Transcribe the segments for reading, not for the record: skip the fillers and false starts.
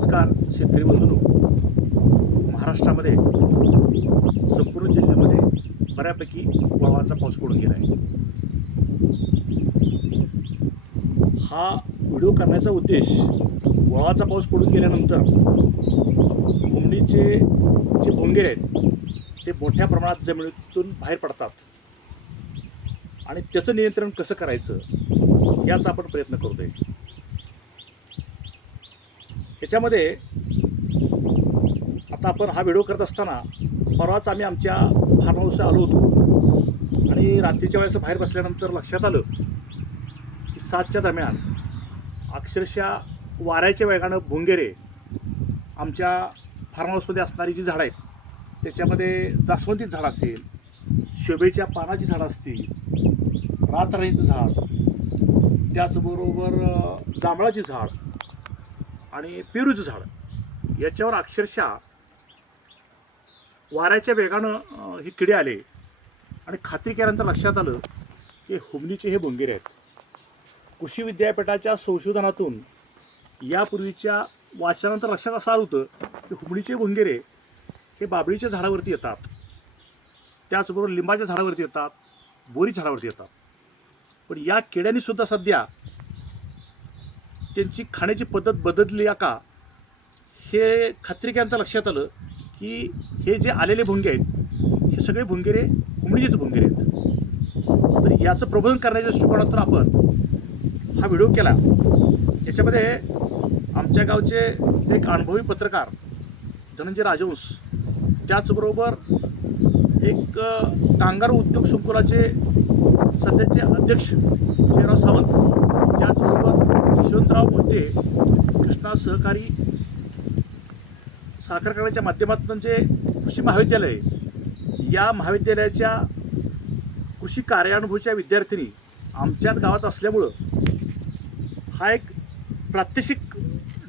नमस्कार शेतकरी बंधूंनो, महाराष्ट्रामध्ये संपूर्ण जिल्ह्यामध्ये बऱ्यापैकी वळवाचा पाऊस पडून गेला आहे. हा व्हिडिओ करण्याचा उद्देश वळवाचा पाऊस पडून गेल्यानंतर कोंबडीचे जे भोंगेर आहेत ते मोठ्या प्रमाणात जमिनीतून बाहेर पडतात आणि त्याचं नियंत्रण कसं करायचं याचा आपण प्रयत्न करतोय. याच्यामध्ये आता आपण हा व्हिडिओ करत असताना परवाच आम्ही आमच्या फार्म हाऊसला आलो होतो आणि रात्रीच्या वेळेस बाहेर बसल्यानंतर लक्षात आलं की 7च्या दरम्यान अक्षरशः वाऱ्याच्या वेगानं भोंगेरे आमच्या फार्म हाऊसमध्ये असणारी जी झाडं आहेत त्याच्यामध्ये जास्वंदीचं झाड असेल, शोभेच्या पानाची झाडं असतील, रातराणीचं झाड, त्याचबरोबर जांभळाची झाड आणि पेरूचं झाड याच्यावर अक्षरशः वाऱ्याच्या वेगानं हे किडे आले आणि खात्री केल्यानंतर लक्षात आलं की हुमणीचे हे भोंगेरे आहेत. कृषी विद्यापीठाच्या संशोधनातून यापूर्वीच्या वाचनानंतर लक्षात असं आलं होतं की हुमणीचे भोंगेरे हे बाबळीच्या झाडावरती येतात, त्याचबरोबर लिंबाच्या झाडावरती येतात, बोरी झाडावरती येतात. पण या किड्यांनी सुद्धा सध्या त्यांची खाण्याची पद्धत बदलली आहे का हे खात्री केल्यानंतर लक्षात आलं की हे जे आलेले भोंगे आहेत हे सगळे भोंगेरे कोंबडीचेच भोंगेरे आहेत. तर याचं प्रबोधन करण्याच्या दृष्टिकोनातून आपण हा व्हिडिओ केला. याच्यामध्ये आमच्या गावचे एक अनुभवी पत्रकार धनंजय राजवंश, त्याचबरोबर एक कांगारू उद्योग संकुलाचे सध्याचे अध्यक्ष जयराव सावंत, त्याचबरोबर यशवंतराव मोहिते कृष्णा सहकारी साखर कारखान्याच्या माध्यमातून जे कृषी महाविद्यालय, या महाविद्यालयाच्या कृषी कार्यानुभूच्या विद्यार्थिनी आमच्याच गावात असल्यामुळं हा एक प्रात्यक्षिक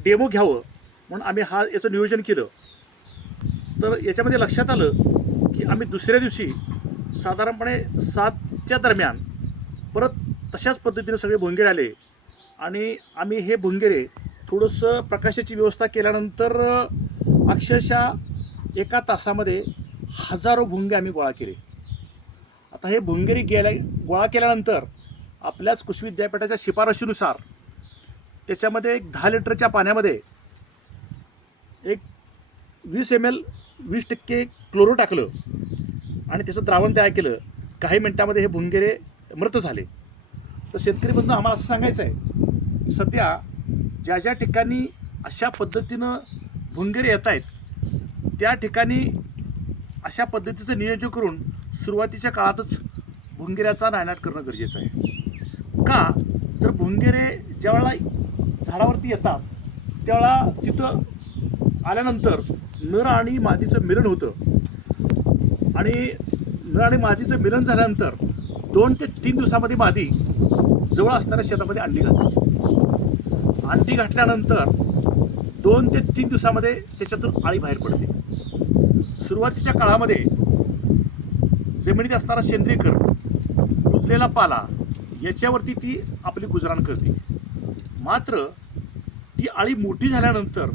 डेमो घ्यावं म्हणून आम्ही याचं नियोजन केलं. तर याच्यामध्ये लक्षात आलं की आम्ही दुसऱ्या दिवशी साधारणपणे 7च्या दरम्यान परत तशाच पद्धतीने सगळे भोंगेरे आले आणि आम्ही हे भोंगेरे थोडंसं प्रकाशाची व्यवस्था केल्यानंतर अक्षरशः एका तासामध्ये हजारो भोंगे आम्ही गोळा केले. आता हे भोंगेरे गोळा केल्यानंतर आपल्याच कृषी विद्यापीठाच्या शिफारशीनुसार त्याच्यामध्ये एक 10 लिटरच्या पाण्यामध्ये एक 20 ml 20% क्लोरो टाकलं आणि त्याचं द्रावण तयार केलं. काही मिनटामध्ये हे भोंगेरे मृत झाले. तर शेतकरी बंधू, आम्हाला असं सांगायचं आहे, सध्या ज्या ज्या ठिकाणी अशा पद्धतीनं भोंगेरे येत आहेत त्या ठिकाणी अशा पद्धतीचं नियोजन करून सुरुवातीच्या काळातच भोंगेऱ्याचा नायनाट करणं गरजेचं आहे. का तर भोंगेरे ज्यावेळेला झाडावरती येतात त्यावेळेला तिथं आल्यानंतर नर आणि मादीचं मिलन होतं आणि नर आणि मादीचं मिलन झाल्यानंतर 2 ते 3 दिवसामध्ये मादी जवळ असणाऱ्या शेतामध्ये अंडी घालते. अंडी घातल्यानंतर 2 ते 3 दिवसामध्ये त्याच्यातून आळी बाहेर पडते. सुरुवातीच्या काळामध्ये जमिनीत असणारा सेंद्रिय खत, कुजलेला पाला याच्यावरती ती आपली गुजराण करते. मात्र ती आळी मोठी झाल्यानंतर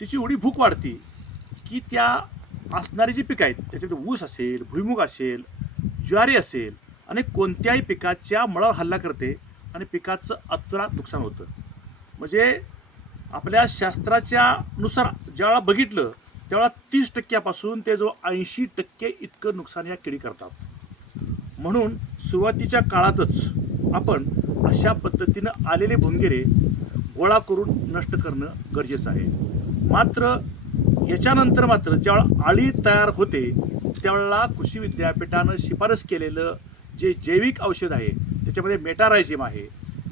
तिची एवढी भूक वाढते की त्या असणारी जी पिकं आहेत त्याच्यात ऊस असेल, भुईमुग असेल, ज्वारी असेल आणि कोणत्याही पिकाच्या मुळावर हल्ला करते आणि पिकाचं अतोनात नुकसान होतं. म्हणजे आपल्या शास्त्राच्या नुसार ज्यावेळेला बघितलं त्यावेळेला 30% ते जो 80% इतकं नुकसान ह्या किडी करतात. म्हणून सुरुवातीच्या काळातच आपण अशा पद्धतीनं आलेले भोंगेरे गोळा करून नष्ट करणं गरजेचं आहे. मात्र याच्यानंतर मात्र ज्यावेळेला आळी तयार होते त्यावेळेला कृषी विद्यापीठानं शिफारस केलेलं जे जैविक औषध आहे त्याच्यामध्ये मेटारायझिम आहे,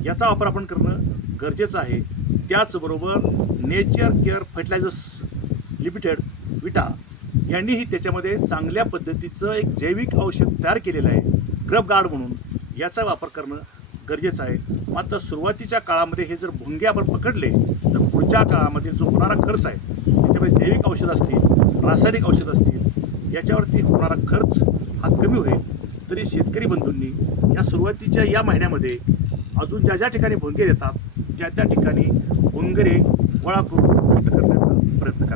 याचा वापर आपण करणं गरजेचं आहे. त्याचबरोबर नेचर केअर फर्टिलायझर्स लिमिटेड विटा यांनीही त्याच्यामध्ये चांगल्या पद्धतीचं एक जैविक औषध तयार केलेलं आहे ग्रब गार्ड म्हणून, याचा वापर करणं गरजेचं आहे. मात्र सुरुवातीच्या काळामध्ये हे जर भोंगे आपण पकडले तर पुढच्या काळामध्ये जो होणारा खर्च आहे त्याच्यामध्ये जैविक औषध असतील, रासायनिक औषध असतील, याच्यावरती होणारा खर्च हा कमी होईल. तरी शेतकरी बंधूंनी या सुरुवातीच्या या महिन्यामध्ये अजून ज्या ज्या ठिकाणी भोंगेरे येतात त्या त्या ठिकाणी भोंगेरे गोळा करून नष्ट करतात. प्रयत्न करा.